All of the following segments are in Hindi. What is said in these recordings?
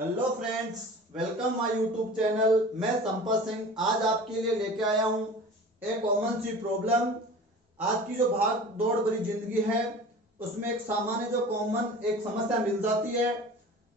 Hello friends, welcome my YouTube channel. मैं संपत सिंह आज आपके लिए लेके आया हूँ एक कॉमन सी प्रॉब्लम। आज की जो भाग दौड़ भरी जिंदगी है उसमें एक सामान्य जो कॉमन एक समस्या मिल जाती है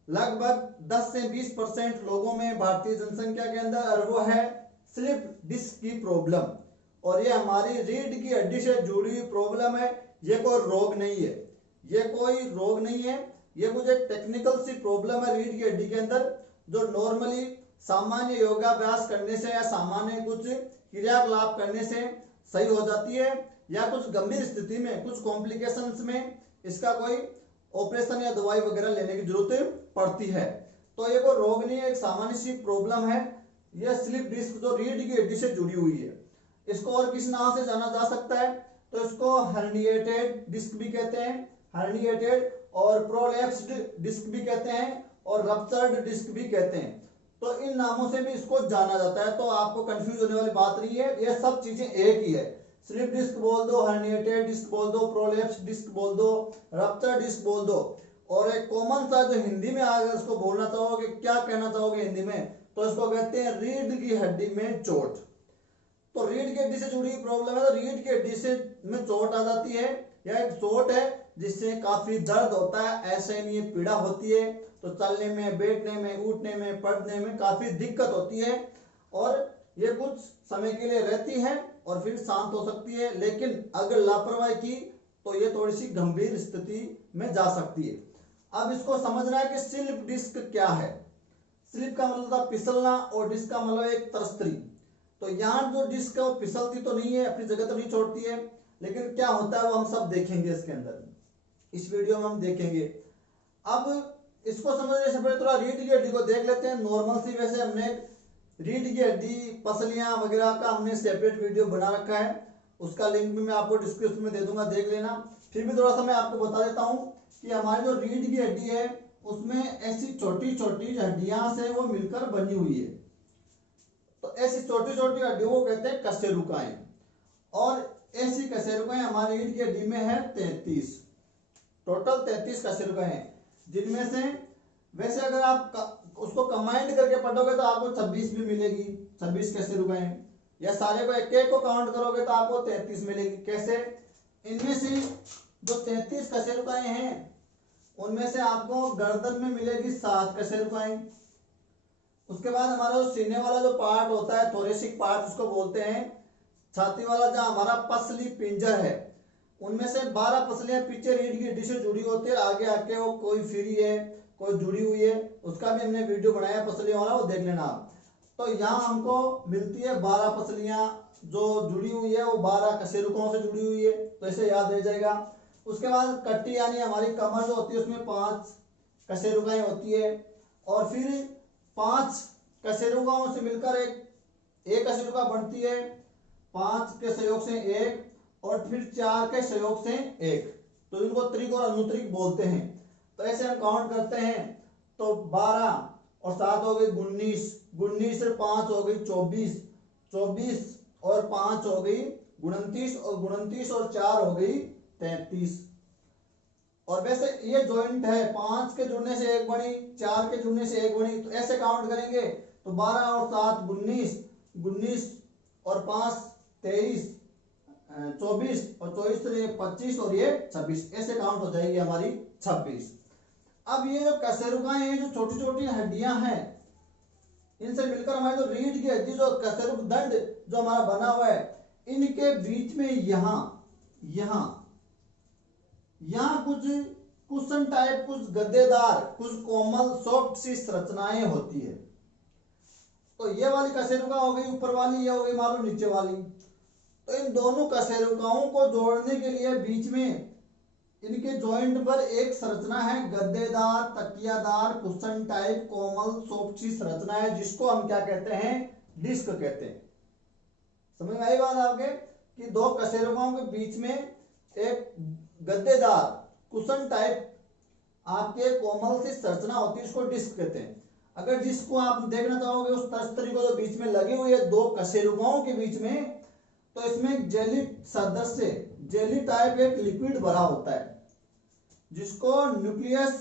लगभग 10 से 20% लोगों में भारतीय जनसंख्या के अंदर, और वो है स्लिप डिस्क की प्रॉब्लम। और ये हमारी रीढ़ की हड्डी से जुड़ी हुई प्रॉब्लम है। ये कोई रोग नहीं है, ये कोई रोग नहीं है, ये कुछ एक टेक्निकल सी प्रॉब्लम है रीढ़ की हड्डी के अंदर, जो नॉर्मली सामान्य योगाभ्यास करने से या सामान्य कुछ क्रियाकलाप करने से सही हो जाती है, या कुछ गंभीर स्थिति में, कुछ कॉम्प्लिकेशंस में इसका कोई ऑपरेशन या दवाई वगैरह लेने की जरूरत पड़ती है। तो ये कोई रोग नहीं है, एक सामान्य सी प्रॉब्लम है। यह स्लिप डिस्क जो रीढ़ की हड्डी से जुड़ी हुई है, इसको और किस नाम से जाना जा सकता है तो इसको हर्निएटेड डिस्क भी कहते हैं, हर्निएटेड, और प्रोलैप्स्ड डिस्क भी कहते हैं, और रप्चर्ड डिस्क भी कहते हैं। तो इन नामों से भी इसको जाना जाता है, तो आपको कंफ्यूज होने वाली बात नहीं है, ये सब चीजें एक ही है। स्लिप डिस्क बोल दो, हर्निएटेड डिस्क बोल दो, प्रोलैप्स्ड डिस्क बोल दो, रप्चर्ड डिस्क बोल दो। और एक कॉमन सा जो हिंदी में अगर इसको बोलना चाहोगे, क्या कहना चाहोगे हिंदी में, तो इसको कहते हैं रीढ़ की हड्डी में चोट। तो रीढ़ की हड्डी से जुड़ी हुई प्रॉब्लम है, तो रीढ़ की हड्डी से में चोट आ जाती है, या एक चोट है जिससे काफी दर्द होता है, ऐसे नहीं पीड़ा होती है, तो चलने में, बैठने में, उठने में, पढ़ने में काफी दिक्कत होती है। और ये कुछ समय के लिए रहती है और फिर शांत हो सकती है, लेकिन अगर लापरवाही की तो ये थोड़ी सी गंभीर स्थिति में जा सकती है। अब इसको समझना है कि स्लिप डिस्क क्या है। स्लिप का मतलब था फिसलना, और डिस्क का मतलब एक तरस्तरी। तो यहाँ जो डिस्क है वो फिसलती तो नहीं है, अपनी जगह तो नहीं छोड़ती है, लेकिन क्या होता है वो हम सब देखेंगे इसके अंदर, इस वीडियो में हम देखेंगे। अब इसको समझने से पहले थोड़ा रीढ़ की हड्डी को देख लेते हैं नॉर्मल सी। वैसे हमने रीढ़ की हड्डी, पसलियां वगैरह का हमने सेपरेट वीडियो बना रखा है, उसका लिंक भी मैं आपको डिस्क्रिप्शन में दे दूंगा, देख लेना। फिर भी थोड़ा सा मैं आपको बता देता हूँ कि हमारी जो रीढ़ की हड्डी है उसमें ऐसी छोटी छोटी हड्डियां से वो मिलकर बनी हुई है। तो ऐसी छोटी छोटी हड्डियों को कहते हैं कशेरुकाएं, और ऐसी कशेरुकाएं हमारी रीढ़ की हड्डी में है 33, टोटल 33 कशेरुकाएं हैं, जिनमें से वैसे अगर आप उसको कंबाइंड करके पढ़ोगे तो आपको 26 भी मिलेगी, 26 कशेरुकाएं, या सारे को एक एक को काउंट करोगे तो आपको 33 मिलेगी। कैसे? इनमें से जो 33 कशेरुकाएं हैं उनमें से आपको गर्दन में मिलेगी 7 कशेरुकाएं। उसके बाद हमारा जो सीने वाला जो पार्ट होता है, थोरेसिक पार्ट उसको बोलते हैं, छाती वाला जहां हमारा पसली पिंजर है, उनमें से 12 पसलियां पीछे रीढ़ की हड्डी से जुड़ी होती है, आगे आके वो कोई फ्री है, कोई जुड़ी हुई है, उसका भी हमने वीडियो बनाया पसलियों वाला, वो देख लेना आप। तो यहाँ हमको मिलती है 12 पसलियां जो जुड़ी हुई है, वो 12 कशेरुकों से जुड़ी हुई है, तो इसे याद रह जाएगा। उसके बाद कट्टी यानी हमारी कमर जो होती है उसमें 5 कशेरुकाएं होती है, और फिर 5 कशेरुकाओं से मिलकर एक कशेरुका बनती है, 5 के सहयोग से एक, और फिर 4 के सहयोग से एक, तो इनको त्रिक और अनुत्रिक बोलते हैं। तो ऐसे हम काउंट करते हैं तो 12 और 7 हो गई 19, 19 से 5 हो गई 24, 24 और 5 हो गई 29, और 29 और 4 हो गई 33। और वैसे ये जॉइंट है, 5 के जुड़ने से एक बनी, 4 के जुड़ने से एक बनी, तो ऐसे काउंट करेंगे तो 12 और 7 19, 19 और 5 23, 24, और 24 से ये 25, और ये 26, ऐसे काउंट हो जाएगी हमारी 26। अब ये जो कशेरुकाएं हैं, जो छोटी छोटी हड्डियां हैं, इनसे मिलकर हमारी जो रीढ़ की हड्डी, जो कशेरुक दंड जो हमारा बना हुआ है, इनके बीच में यहाँ कुछ कुशन टाइप, कुछ गद्देदार, कुछ कोमल सॉफ्ट सी संरचनाएं होती है। तो ये वाली कशेरुका हो गई ऊपर वाली, ये हो गई मान लो नीचे वाली। तो इन दोनों कशेरुकाओं को जोड़ने के लिए बीच में इनके जॉइंट पर एक संरचना है, गद्देदार, तकियादार, कुशन टाइप, कोमल सॉफ्ट सी संरचना है, जिसको हम क्या कहते हैं? डिस्क कहते हैं। समझ में आई बात आपके कि दो कशेरुकाओं के बीच में एक गद्देदार, कुशन टाइप आपके कोमल सी संरचना होती है, इसको डिस्क कहते हैं। अगर डिस्क को आप देखना चाहोगे, उस तरस्तरी को जो बीच में लगी हुई है दो कशेरुकाओं के बीच में, तो इसमें जेली सदस्य, जेली टाइप एक लिक्विड भरा होता है, जिसको न्यूक्लियस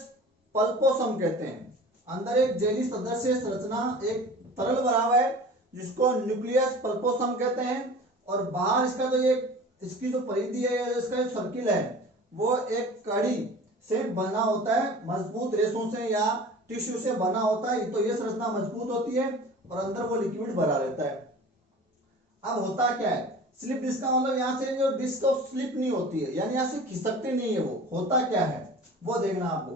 पल्पोसम कहते हैं। अंदर एक जेली सदृश संरचना, एक तरल भरा हुआ है जिसको न्यूक्लियस पल्पोसम कहते हैं, और बाहर इसका जो ये इसकी जो परिधि है, इसका जो सर्किल है वो एक कड़ी से बना होता है, मजबूत रेशों से या टिश्यू से बना होता है। तो ये संरचना मजबूत होती है और अंदर वो लिक्विड भरा रहता है। अब होता क्या है, स्लिप डिस्क का मतलब यहाँ से जो डिस्क ऑफ स्लिप नहीं होती है, यानी यहाँ से खिसकती नहीं है। वो होता क्या है वो देखना आपको,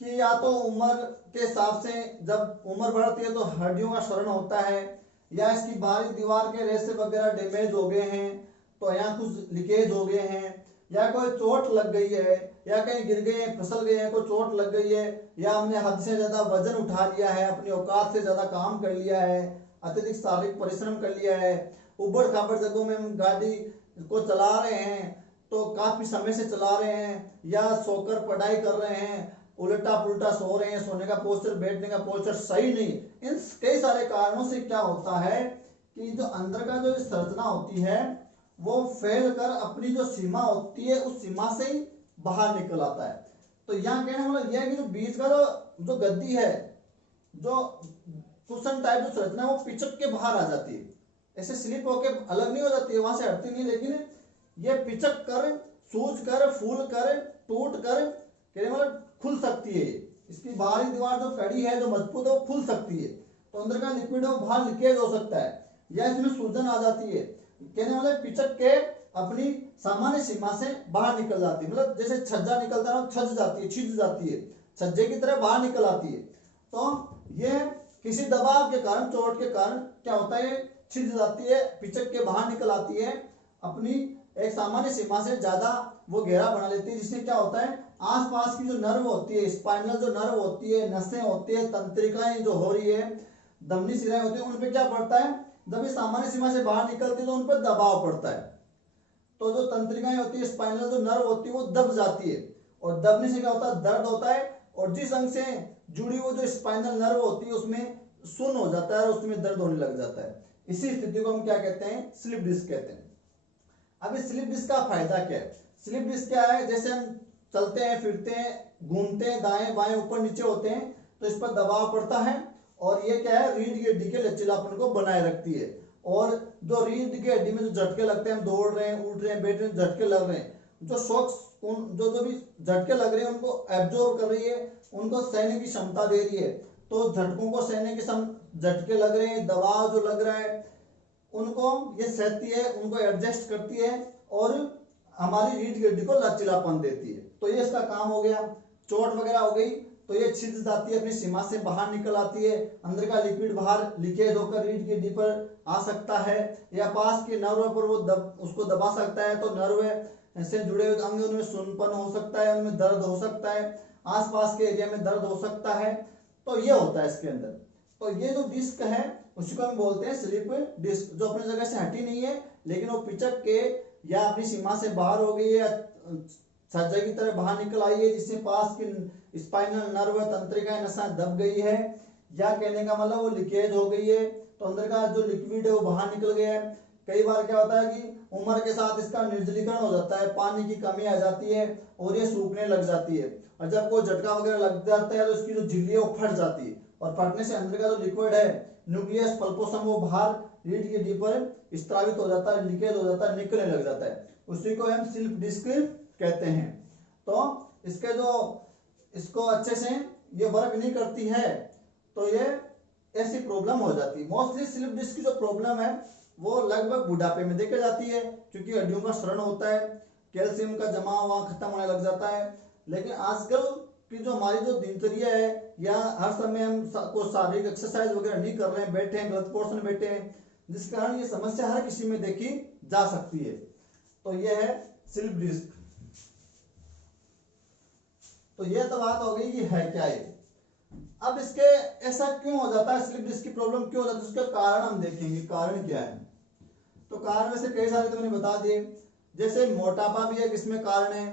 कि या तो उम्र के हिसाब से जब उम्र बढ़ती है तो हड्डियों का क्षरण होता है, या इसकी बाहरी दीवार के रेशे वगैरह डैमेज हो गए हैं, तो यहाँ कुछ लीकेज हो गए हैं, या कोई चोट लग गई है, या कहीं गिर गए हैं, फिसल गए हैं, कोई चोट लग गई है, या हमने हद से ज्यादा वजन उठा लिया है, अपनी औकात से ज्यादा काम कर लिया है, अत्यधिक शारीरिक परिश्रम कर लिया है, उबड़ खाबड़ जगहों में हम गाड़ी को चला रहे हैं तो काफी समय से चला रहे हैं, या सोकर पढ़ाई कर रहे हैं, उल्टा पुल्टा सो रहे हैं, सोने का पोस्चर, बैठने का पोस्चर सही नहीं, इन कई सारे कारणों से क्या होता है कि जो अंदर का जो संरचना होती है वो फैल कर अपनी जो सीमा होती है उस सीमा से ही बाहर निकल आता है। तो यहाँ कहने मतलब यह है कि जो बीच का जो गद्दी है, जो कुशन टाइप जो संरचना है वो पिचक के बाहर आ जाती है, ऐसे स्लिप होके अलग नहीं हो जाती है, वहां से हटती नहीं, लेकिन ये पिचक कर, सूज कर, फूल कर, टूट कर मतलब खुल सकती है। इसकी बाहरी दीवार जो कड़ी है, जो मजबूत है, वो खुल सकती है, तो अंदर का लिक्विड है वो बाहर लीकेज हो सकता है, या इसमें सूजन आ जाती है। कहने मतलब पिचक के अपनी सामान्य सीमा से बाहर निकल जाती है, मतलब जैसे छज्जा निकलता है, छज जाती है, छिज जाती है, छज्जे की तरह बाहर निकल आती है। तो ये किसी दबाव के कारण, चोट के कारण क्या होता है, छिद जाती है, पिचक के बाहर निकल आती है, अपनी एक सामान्य सीमा से ज्यादा वो घेरा बना लेती है, जिससे क्या होता है आसपास की जो नर्व होती है, स्पाइनल जो नर्व होती है, नसें होती है, तंत्रिकाएं जो हो रही है, धमनी शिराएं होती है, उन पे क्या पड़ता है, जब ये सामान्य सीमा से बाहर निकलती है तो उन पर दबाव पड़ता है, तो जो तंत्रिकाएं होती है, स्पाइनल जो नर्व होती है वो दब जाती है, और दबने से क्या होता है, दर्द होता है, और जिस अंग से जुड़ी वो जो स्पाइनल नर्व होती है उसमें सुन्न हो जाता है और उसमें दर्द होने लग जाता है। इसी स्थिति को हम क्या कहते हैं, स्लिप डिस्क कहते हैं। अब इस स्लिप डिस्क का फायदा क्या है, स्लिप डिस्क क्या है, जैसे हम चलते हैं, फिरते हैं, घूमते हैं, दाएं बाएं ऊपर नीचे होते हैं तो इस पर दबाव पड़ता है, और ये क्या है, रीढ़ की हड्डी के लचीलापन को बनाए रखती है, और जो रीढ़ की हड्डी में जो झटके लगते हैं, हम दौड़ रहे हैं, उठ रहे हैं, बैठ रहे हैं, झटके लग रहे हैं, जो शॉक्स जो भी झटके लग रहे हैं उनको एब्जॉर्ब कर रही है, उनको सहने की क्षमता दे रही है, तो झटकों को सहने की झटके लग रहे हैं, दबाव जो लग रहा है उनको ये सहती है, उनको एडजस्ट करती है, और हमारी रीढ़ की हड्डी को लचीलापन देती है। तो ये इसका काम हो गया। चोट वगैरह हो गई तो ये छिद जाती है, अपनी सीमा से बाहर निकल आती है, अंदर का लिक्विड बाहर लीकेज होकर रीढ़ की हड्डी पर आ सकता है, या पास के नर्व पर वो उसको दबा सकता है, तो नर्व से जुड़े हुए अंग उनमें सुनपन हो सकता है, उनमें दर्द हो सकता है, आसपास के एरिया में दर्द हो सकता है। तो ये होता है इसके अंदर। तो ये जो डिस्क है उसी को हम बोलते हैं स्लिप डिस्क, जो अपनी जगह से हटी नहीं है, लेकिन वो पिचक के या अपनी सीमा से बाहर हो गई है, छज्जे की तरह बाहर निकल आई है, जिससे पास की स्पाइनल नर्व, तंत्रिका नसा दब गई है, या कहने का मतलब वो लीकेज हो गई है, तो अंदर का जो लिक्विड है वो बाहर निकल गया है। कई बार क्या होता है कि उम्र के साथ इसका निर्जलीकरण हो जाता है, पानी की कमी आ जाती है और ये सूखने लग जाती है, और जब कोई झटका वगैरह लग जाता है तो इसकी जो झिल्ली है वो फट जाती है, और फटने से अंदर का जो लिक्विड है न्यूक्लियस पल्पोसम वो बाहर रीढ़ की हड्डी पर स्त्रावित हो जाता है, लीकेज हो जाता है, निकलने लग जाता है, उसी को हम स्लिप डिस्क कहते हैं। तो इसके जो इसको अच्छे से ये वर्क नहीं करती है तो ये ऐसी प्रॉब्लम हो जाती है। मोस्टली स्लिप डिस्क की जो प्रॉब्लम है वो लगभग बुढ़ापे में देखी जाती है, क्योंकि हड्डियों का क्षरण होता है, कैल्शियम का जमा हुआ खत्म होने लग जाता है। लेकिन आजकल की जो हमारी जो दिनचर्या है, या हर समय हम को शारीरिक एक्सरसाइज वगैरह नहीं कर रहे हैं, बैठे हैं, गलत पोर्शन में बैठे हैं, जिस कारण ये समस्या हर किसी में देखी जा सकती है। तो ये है स्लिप डिस्क। तो ये तो बात हो गई कि है क्या ये। अब इसके ऐसा क्यों हो जाता है, स्लिप डिस्क की प्रॉब्लम क्यों हो जाती है, उसके कारण हम देखेंगे, कारण क्या है। तो कारण वैसे कई सारे तो मैंने बता दिए, जैसे मोटापा भी एक इसमें कारण है,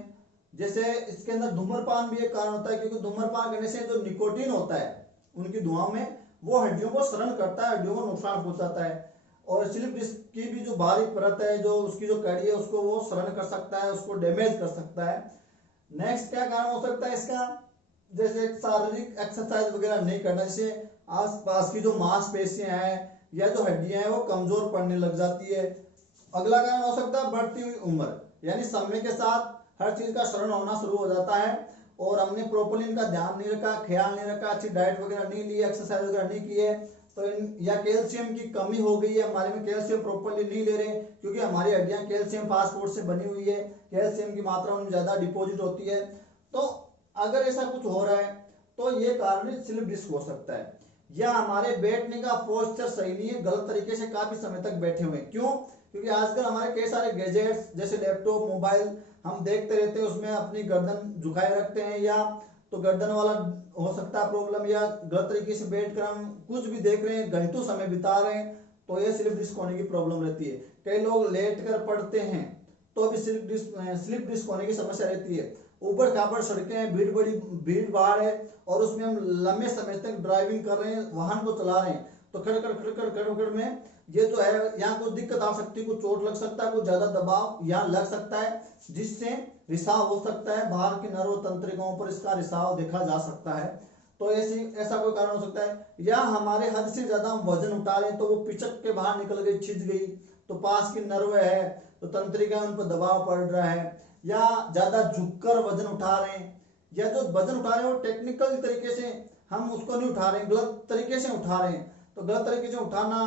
जैसे इसके अंदर धूम्रपान भी एक कारण होता है, क्योंकि धूम्रपान करने से जो निकोटीन होता है उनकी धुआं में, वो हड्डियों को क्षरण करता है, हड्डियों को नुकसान पहुंचाता है, और स्लिप डिस्क की भी जो बाहरी परत है, जो उसकी जो कड़ी है, उसको वो क्षरण कर सकता है, उसको डैमेज कर सकता है। नेक्स्ट क्या कारण हो सकता है इसका, जैसे शारीरिक एक्सरसाइज वगैरह नहीं करना, जैसे आसपास की जो मांसपेशियां हैं या जो हड्डियां हैं वो कमजोर पड़ने लग जाती है। अगला कारण हो सकता है बढ़ती हुई उम्र, यानी समय के साथ हर चीज का क्षरण होना शुरू हो जाता है और हमने प्रॉपर्ली इनका ध्यान नहीं रखा, ख्याल नहीं रखा, अच्छी डाइट वगैरह नहीं ली, एक्सरसाइज वगैरह नहीं की है, तो या कैल्शियम की कमी हो गई है, हमारे में कैल्शियम प्रॉपर्ली नहीं ले रहे, क्योंकि हमारी हड्डियां कैल्शियम फास्ट फूड से बनी हुई है, कैल्शियम की मात्रा उनमें ज्यादा डिपॉजिट होती है। तो अगर ऐसा कुछ हो रहा है तो ये कारण स्लिप डिस्क हो सकता है। या हमारे बैठने का पोस्चर सही नहीं है, गलत तरीके से काफी समय तक बैठे हुए हैं। क्यों? क्योंकि आजकल हमारे कई सारे गैजेट्स जैसे लैपटॉप, मोबाइल हम देखते रहते हैं, उसमें अपनी गर्दन झुकाए रखते हैं, या तो गर्दन वाला हो सकता है प्रॉब्लम, या गलत तरीके से बैठ कर हम कुछ भी देख रहे हैं, घंटों समय बिता रहे हैं, तो ये स्लिप डिस्क होने की प्रॉब्लम रहती है। कई लोग लेट कर पढ़ते हैं तो भी स्लिप डिस्क होने की समस्या रहती है। ऊपर खापड़ सड़कें हैं, भीड़ भाड़ है और उसमें हम लंबे समय तक ड्राइविंग कर रहे हैं, वाहन को चला रहे हैं, तो खड़ में ये जो है यहाँ कुछ दिक्कत आ सकती है, कुछ चोट लग सकता है, कुछ ज्यादा दबाव यहाँ लग सकता है, जिससे रिसाव हो सकता है, बाहर के नर्व तंत्रिकाओं पर इसका रिसाव देखा जा सकता है। तो ऐसा कोई कारण हो सकता है। या हमारे हद से ज्यादा हम वजन उठा रहे हैं तो वो पिचक के बाहर निकल गई, छिज गई, तो पास की नर्व है तो तंत्रिका उन पर दबाव पड़ रहा है। या ज्यादा झुककर वजन उठा रहे हैं, या जो वजन उठा रहे हैं वो टेक्निकल तरीके से हम उसको नहीं उठा रहे हैं, गलत तरीके से उठा रहे हैं। तो गलत तरीके से उठाना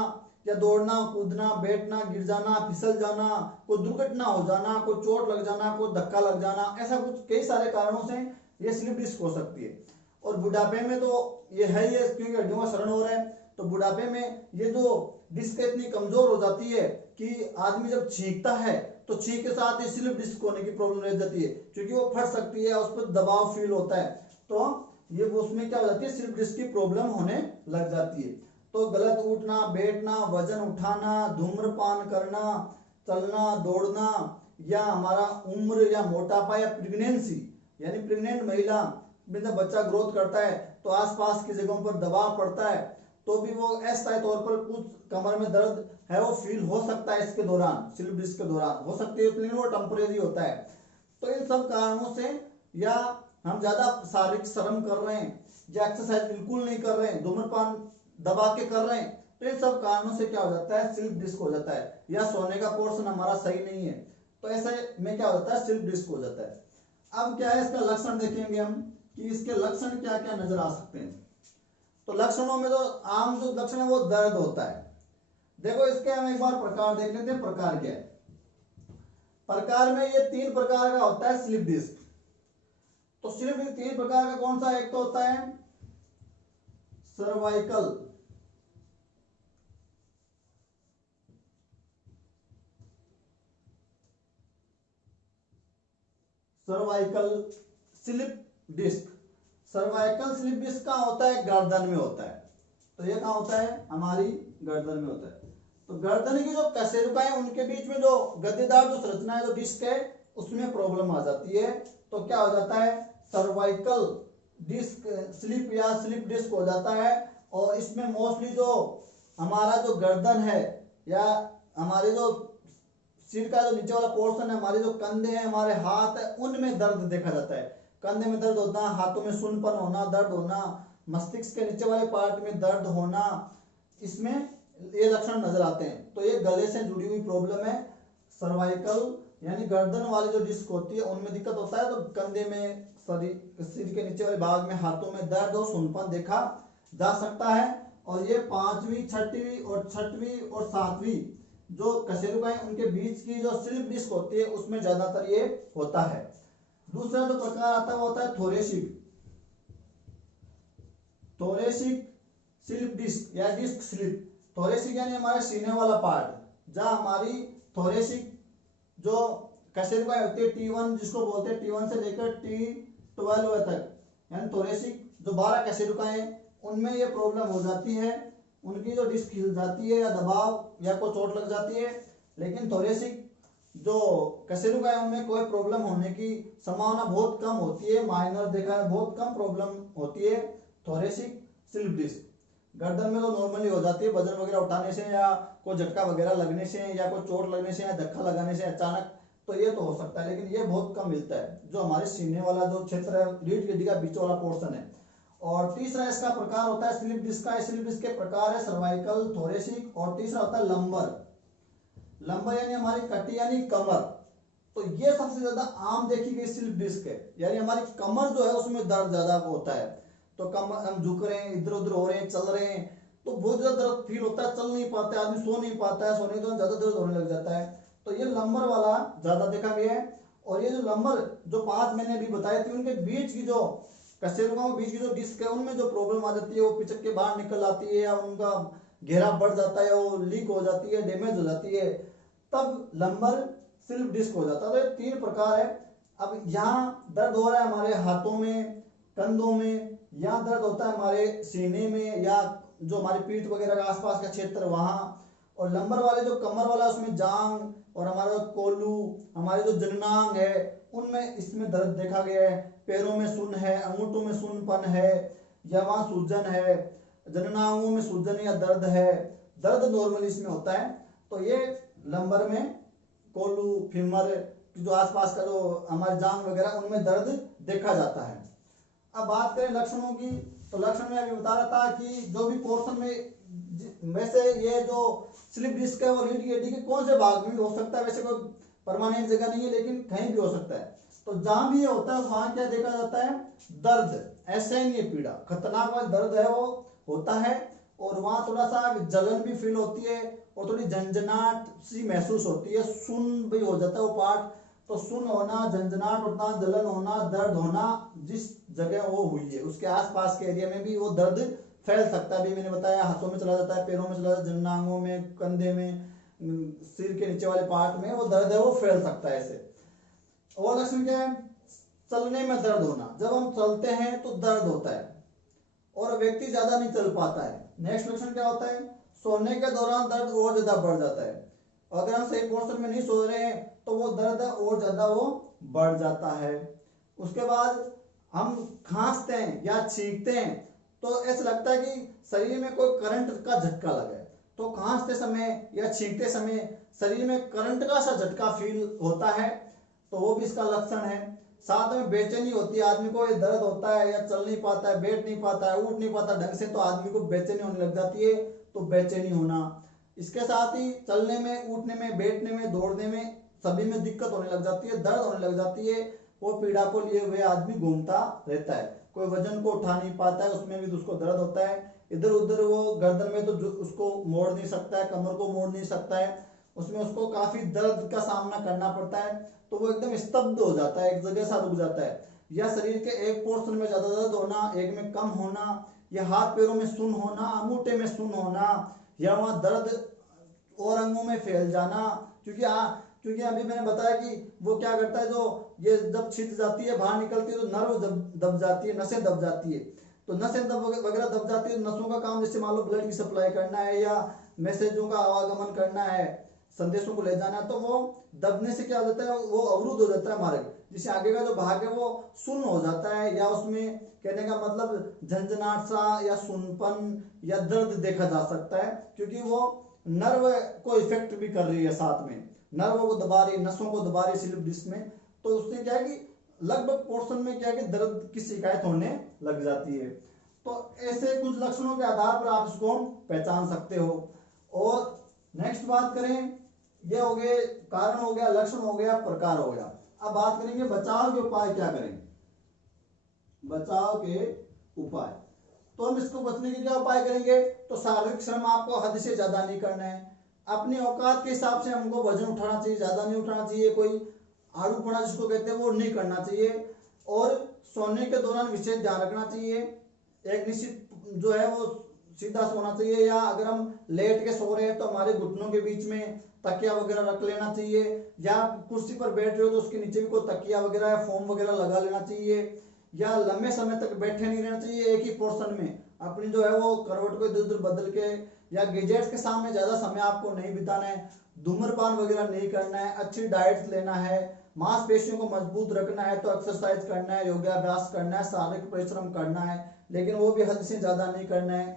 या दौड़ना, कूदना, बैठना, गिर जाना, फिसल जाना, कोई दुर्घटना हो जाना, कोई चोट लग जाना, कोई धक्का लग जाना, ऐसा कुछ कई सारे कारणों से ये स्लिप डिस्क हो सकती है। और बुढ़ापे में तो ये है ही है, क्योंकि हड्डियों का क्षरण हो रहा है, तो बुढ़ापे में ये जो डिस्क इतनी कमजोर हो जाती है कि आदमी जब छींकता है तो छींक के साथ ही स्लिप डिस्क होने की प्रॉब्लम रह जाती है, क्योंकि वो फट सकती है, उस पर दबाव फील होता है, तो ये उसमें क्या हो जाती है, स्लिप डिस्क की प्रॉब्लम होने लग जाती है। तो गलत उठना, बैठना, वजन उठाना, धूम्रपान करना, चलना, दौड़ना, या हमारा उम्र या मोटापा या प्रेगनेंसी, यानी प्रेग्नेंट महिला में जब बच्चा ग्रोथ करता है तो आसपास की जगहों पर दबाव पड़ता है, तो भी वो अस्थायी तौर पर कुछ कमर में दर्द है वो फील हो सकता है, इसके दौरान स्लिप डिस्क के दौरान हो सकती है, लेकिन वो टेम्परेरी होता है। तो इन सब कारणों से, या हम ज्यादा शारीरिक श्रम कर रहे हैं, या एक्सरसाइज बिल्कुल नहीं कर रहे हैं, धूम्रपान दबा के कर रहे हैं, तो इन सब कारणों से क्या हो जाता है, स्लिप डिस्क हो जाता है। या सोने का पोर्शन हमारा सही नहीं है, तो ऐसे में क्या होता है, स्लिप डिस्क हो जाता है। अब क्या है, इसका लक्षण देखेंगे हम कि इसके लक्षण क्या क्या नजर आ सकते हैं। तो लक्षणों में जो आम जो लक्षण है वो दर्द होता है। देखो इसके हम एक बार प्रकार देख लेते हैं, प्रकार क्या है। प्रकार में ये 3 प्रकार का होता है स्लिप डिस्क। तो स्लिप डिस्क 3 प्रकार का कौन सा, एक तो होता है cervical, cervical slip disc. Cervical slip disc कहाँ होता है, गर्दन में होता है। तो ये कहाँ होता है, हमारी गर्दन में होता है। तो गर्दन की जो कशेरुकाएं उनके बीच में जो गद्देदार जो संरचना है, जो डिस्क है, उसमें प्रॉब्लम आ जाती है, तो क्या हो जाता है, सर्वाइकल डिस्क स्लिप या स्लिप डिस्क हो जाता है। और इसमें मोस्टली जो हमारा जो गर्दन है या हमारे जो सिर का जो नीचे वाला पोर्शन है, हमारे जो कंधे हैं, हमारे हाथ है, उनमें दर्द देखा जाता है। कंधे में दर्द होना, हाथों में सुन्नपन होना, दर्द होना, मस्तिष्क के नीचे वाले पार्ट में दर्द होना, इसमें ये लक्षण नजर आते हैं। तो ये गले से जुड़ी हुई प्रॉब्लम है। सर्वाइकल यानी गर्दन वाली जो डिस्क होती है उनमें दिक्कत होता है, तो कंधे में, सिर के नीचे वाले भाग में, हाथों में दर्द और सुन्नपन देखा जा सकता है। और ये 5वीं, 6वीं और 6वीं और 7वीं जो कशेरुकाएं उनके बीच की जो स्लिप डिस्क होती है उसमें ज्यादातर ये होता है। दूसरा जो प्रकार आता है वो होता है थोरेसिक, थोरेसिक स्लिप डिस्क या डिस्क स्लिप। थोरेसिक यानी हमारे सीने वाला पार्ट, जहां हमारी थोरेसिक जो कशेरुकाएं होती है T1 जिसको बोलते हैं, T1 से लेकर T12 तक, यानी थोरेसिक जो 12 कशेरुकाएं, उनमें ये प्रॉब्लम हो जाती है, उनकी जो डिस्क हिल जाती है या दबाव या कोई चोट लग जाती है। लेकिन थोरेसिक जो कशेरुकाएं उनमें कोई प्रॉब्लम होने की संभावना बहुत कम होती है, माइनर देखा है, बहुत कम प्रॉब्लम होती है थोरेसिक स्लिप डिस्क। गर्दन में तो नॉर्मली हो जाती है, वजन वगैरह उठाने से या कोई झटका वगैरह लगने से या कोई चोट लगने से या धक्का लगाने से अचानक, तो ये तो हो सकता है, लेकिन ये बहुत कम मिलता है। जो हमारे सीने वाला जो क्षेत्र है, रीढ़ की हड्डी का बीच वाला पोर्शन है। और तीसरा इसका प्रकार होता है स्लिप डिस्क का। स्लिप डिस्क के प्रकार है सर्वाइकल, थोरेसिक, और तीसरा होता है लंबर। लंबर यानी हमारी कटी यानी कमर। तो ये सबसे ज्यादा आम देखी गई स्लिप डिस्क है, यानी हमारी कमर जो है उसमें दर्द ज्यादा होता है। तो कमर हम झुक रहे हैं, इधर उधर हो रहे हैं, चल रहे हैं, तो बहुत ज्यादा दर्द फील होता है, चल नहीं पाता है आदमी, सो नहीं पाता है, सोने के दौरान ज्यादा दर्द होने लग जाता है। तो ये लंबर वाला ज्यादा देखा गया है। और ये जो लंबर जो 5 मैंने अभी बताए थे, उनके बीच की जो कशेरुओं के बीच की जो डिस्क है, उनमें जो प्रॉब्लम आ जाती है, वो पिचक के बाहर निकल आती है, या उनका घेरा बढ़ जाता है, वो लीक हो जाती है, डैमेज हो जाती है, तब लंबर स्लिप डिस्क हो जाता है। तो ये 3 प्रकार है। अब यहाँ दर्द हो रहा है हमारे हाथों में, कंधों में, यहाँ दर्द होता है हमारे सीने में, या जो हमारी पीठ वगैरह का आसपास का क्षेत्र वहाँ। और लंबर वाले जो कमर वाला, उसमें जांग और हमारा कोल्लू, हमारे जो जननांग है, उनमें इसमें दर्द देखा गया है। पैरों में सुन है, अंगूठों में सुनपन है, या वहाँ सूजन है, जननांगों में सूजन या दर्द है। दर्द नॉर्मली इसमें होता है। तो ये लंबर में कोल्लू, फीमर की जो आसपास का जो हमारे जांग वगैरह, उनमें दर्द देखा जाता है। अब बात करें लक्षणों की, तो लक्षण में अभी बता रहा था कि जो भी पोर्शन में से ये जो स्लिप डिस्क है वो रीढ़ की हड्डी के कौन से भाग में भी हो सकता है। वैसे कोई परमानेंट जगह नहीं है, लेकिन कहीं भी हो सकता है। तो जहां भी ये होता है वहां क्या देखा जाता है, दर्द, असहनीय पीड़ा, खतरनाक वाला दर्द है वो होता है। और वहां थोड़ा सा जलन भी फील होती है, और थोड़ी झंझनाहट सी महसूस होती है, सुन भी हो जाता है वो पार्ट। तो सुन होना, झंझनाहट होना, जलन होना, दर्द होना, जिस जगह वो हुई है उसके आसपास के एरिया में भी वो दर्द फैल सकता है। अभी मैंने बताया हाथों में चला जाता है, पैरों में चला जाता है, जननांगों में, कंधे में, सिर के नीचे वाले पार्ट में वो दर्द है वो फैल सकता है ऐसे। और लक्षण क्या है, चलने में दर्द होना, जब हम चलते हैं तो दर्द होता है, और व्यक्ति ज्यादा नहीं चल पाता है। नेक्स्ट लक्षण क्या होता है, सोने के दौरान दर्द और ज्यादा बढ़ जाता है। अगर हम सही पोर्शन में नहीं सो रहे हैं तो वो दर्द और ज्यादा वो बढ़ जाता है। उसके बाद हम खांसते हैं या छींकते हैं तो ऐसा लगता है कि शरीर में कोई करंट का झटका लगा है। तो खांसते समय या छींकते समय शरीर में करंट का सा झटका फील होता है, तो वो भी इसका लक्षण है। साथ में बेचैनी होती है, आदमी को ये दर्द होता है, या चल नहीं पाता है, बैठ नहीं पाता है, उठ नहीं पाता ढंग से, तो आदमी को बेचैनी होने लग जाती है। तो बेचैनी होना, इसके साथ ही चलने में, उठने में, बैठने में, दौड़ने में सभी में दिक्कत होने लग जाती है, दर्द होने लग जाती है। वो पीड़ा को लिए हुए आदमी घूमता रहता है, कोई वजन को उठा नहीं पाता है, उसमें भी उसको दर्द होता है। इधर उधर वो गर्दन में तो उसको मोड़ नहीं सकता है, कमर को मोड़ नहीं सकता है, उसमें उसको काफी दर्द का सामना करना पड़ता है। तो वो एकदम स्तब्ध हो जाता है, एक जगह सा रुक जाता है, या शरीर के एक पोर्शन में ज्यादा दर्द होना, एक में कम होना, या हाथ पैरों में सुन होना, अंगूठे में सुन होना, या वहां दर्द और अंगों में फैल जाना। क्योंकि अभी मैंने बताया कि वो क्या करता है, जो ये जब छिद जाती है, बाहर निकलती है, तो नर्व दब जाती है, नसें दब जाती है। तो नसें वगैरह दब जाती है, तो नसों का काम जैसे मान लो ब्लड की सप्लाई करना है, या मैसेजों का आवागमन करना है, संदेशों को ले जाना है, तो वो दबने से क्या हो जाता है, वो अवरुद्ध हो जाता है मार्ग, जिससे आगे का जो भाग है वो सुन्न हो जाता है, या उसमें कहने का मतलब झंझनाहट सा या सुनपन या दर्द देखा जा सकता है, क्योंकि वो नर्व को इफेक्ट भी कर रही है, साथ में नर्व को दबा रही है, नसों को दबा रही है स्लिप डिस्क में। तो उससे क्या है कि लगभग पोर्शन में क्या है कि दर्द की शिकायत होने लग जाती है। तो ऐसे कुछ लक्षणों के आधार पर आप इसको पहचान सकते हो। और नेक्स्ट बात करें, ये हो गए कारण हो गया, लक्षण हो गया, प्रकार हो गया। अब बात करेंगे बचाव के उपाय क्या करें। बचाव के उपाय, तो हम इसको बचने के क्या उपाय करेंगे, तो शारीरिक श्रम आपको हद से ज्यादा नहीं करना है, अपने औकात के हिसाब से हमको वजन उठाना चाहिए, ज्यादा नहीं उठाना चाहिए, कोई आड़ूपना जिसको कहते हैं वो नहीं करना चाहिए। और सोने के दौरान विशेष ध्यान रखना चाहिए, एक निश्चित जो है वो सीधा सोना चाहिए, या अगर हम लेट के सो रहे हैं तो हमारे घुटनों के बीच में तकिया वगैरह रख लेना चाहिए, या कुर्सी पर बैठ रहे हो तो उसके नीचे भी कोई तकिया वगैरह या फोम वगैरह लगा लेना चाहिए, या लंबे समय तक बैठे नहीं रहना चाहिए एक ही पोर्शन में, अपनी जो है वो करवट को इधर उधर बदल के, या गैजेट्स के सामने ज्यादा समय आपको नहीं बिताना है, धूम्रपान वगैरह नहीं करना है, अच्छी डाइट लेना है, मांसपेशियों को मजबूत रखना है तो एक्सरसाइज करना है, योगाभ्यास करना है, शारीरिक परिश्रम करना है, लेकिन वो भी हद से ज्यादा नहीं करना है,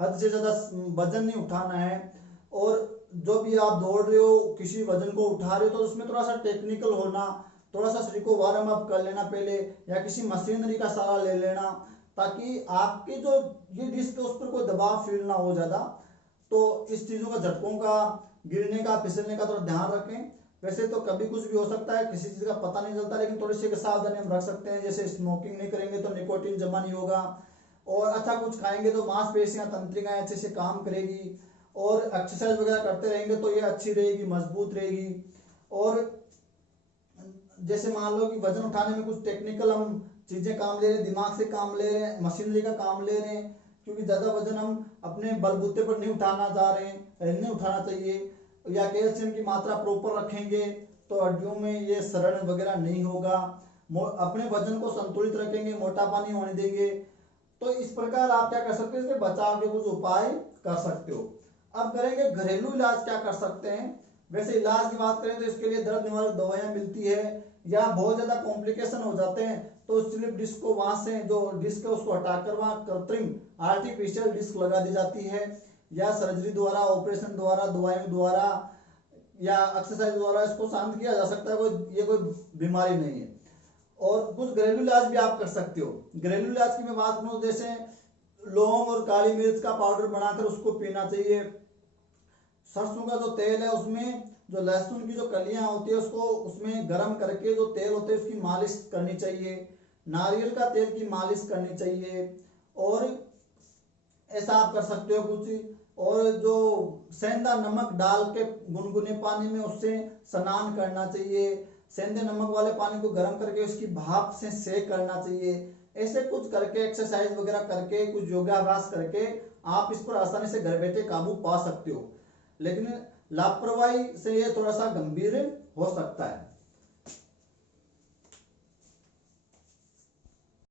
हद से ज्यादा वजन नहीं उठाना है। और जो भी आप दौड़ रहे हो, किसी वजन को उठा रहे हो, तो उसमें थोड़ा सा टेक्निकल होना, थोड़ा सा शरीर को वार्म अप कर लेना पहले, या किसी मशीनरी का सहारा ले लेना, ताकि आपके जो ये डिस्क है उस पर कोई दबाव फील ना हो ज़्यादा। तो इस चीज़ों का, झटकों का, गिरने का, फिसलने का थोड़ा ध्यान रखें। वैसे तो कभी कुछ भी हो सकता है, किसी चीज़ का पता नहीं चलता, लेकिन थोड़ी सी सावधानी हम रख सकते हैं। जैसे स्मोकिंग नहीं करेंगे तो निकोटीन जमा नहीं होगा, और अच्छा कुछ खाएंगे तो मांसपेशियां, तंत्रिकाएं अच्छे से काम करेगी, और एक्सरसाइज वगैरह करते रहेंगे तो ये अच्छी रहेगी, मजबूत रहेगी। और जैसे मान लो कि वजन उठाने में कुछ टेक्निकल हम चीजें काम ले रहे हैं, दिमाग से काम ले रहे हैं, मशीनरी का काम ले रहे हैं, क्योंकि ज्यादा वजन हम अपने बलबूते पर नहीं उठाना चाह रहे हैं, नहीं उठाना चाहिए। या कैल्शियम की मात्रा प्रॉपर रखेंगे तो हड्डियों में ये सड़न वगैरह नहीं होगा। अपने वजन को संतुलित रखेंगे, मोटापा नहीं होने देंगे। तो इस प्रकार आप क्या कर सकते हो, इसके बचाव के कुछ उपाय कर सकते हो। अब करेंगे घरेलू इलाज क्या कर सकते हैं। वैसे इलाज की बात करें तो इसके लिए दर्द निवारक दवाइयां मिलती है, या बहुत ज्यादा कॉम्प्लिकेशन हो जाते हैं तो स्लिप डिस्क को वहां से, जो डिस्क है उसको हटाकर वहां कृत्रिम आर्टिफिशियल डिस्क लगा दी जाती है, या सर्जरी द्वारा, ऑपरेशन द्वारा, दवाइयों द्वारा, या एक्सरसाइज द्वारा इसको शांत किया जा सकता है। ये कोई बीमारी नहीं है। और कुछ घरेलू इलाज भी आप कर सकते हो। घरेलू इलाज की मैं बात करूँ, जैसे लौंग और काली मिर्च का पाउडर बनाकर उसको पीना चाहिए। सरसों का जो तेल है उसमें जो लहसुन की जो कलियां होती है उसको उसमें गर्म करके जो तेल होते है उसकी मालिश करनी चाहिए। नारियल का तेल की मालिश करनी चाहिए। और ऐसा आप कर सकते हो कुछ। और जो सेंधा नमक डाल के गुनगुने पानी में उससे स्नान करना चाहिए। सेंधे नमक वाले पानी को गर्म करके उसकी भाप से सेक करना चाहिए। ऐसे कुछ करके, एक्सरसाइज वगैरह करके, कुछ योगाभ्यास करके आप इस पर आसानी से घर बैठे काबू पा सकते हो। लेकिन लापरवाही से ये थोड़ा सा गंभीर हो सकता है।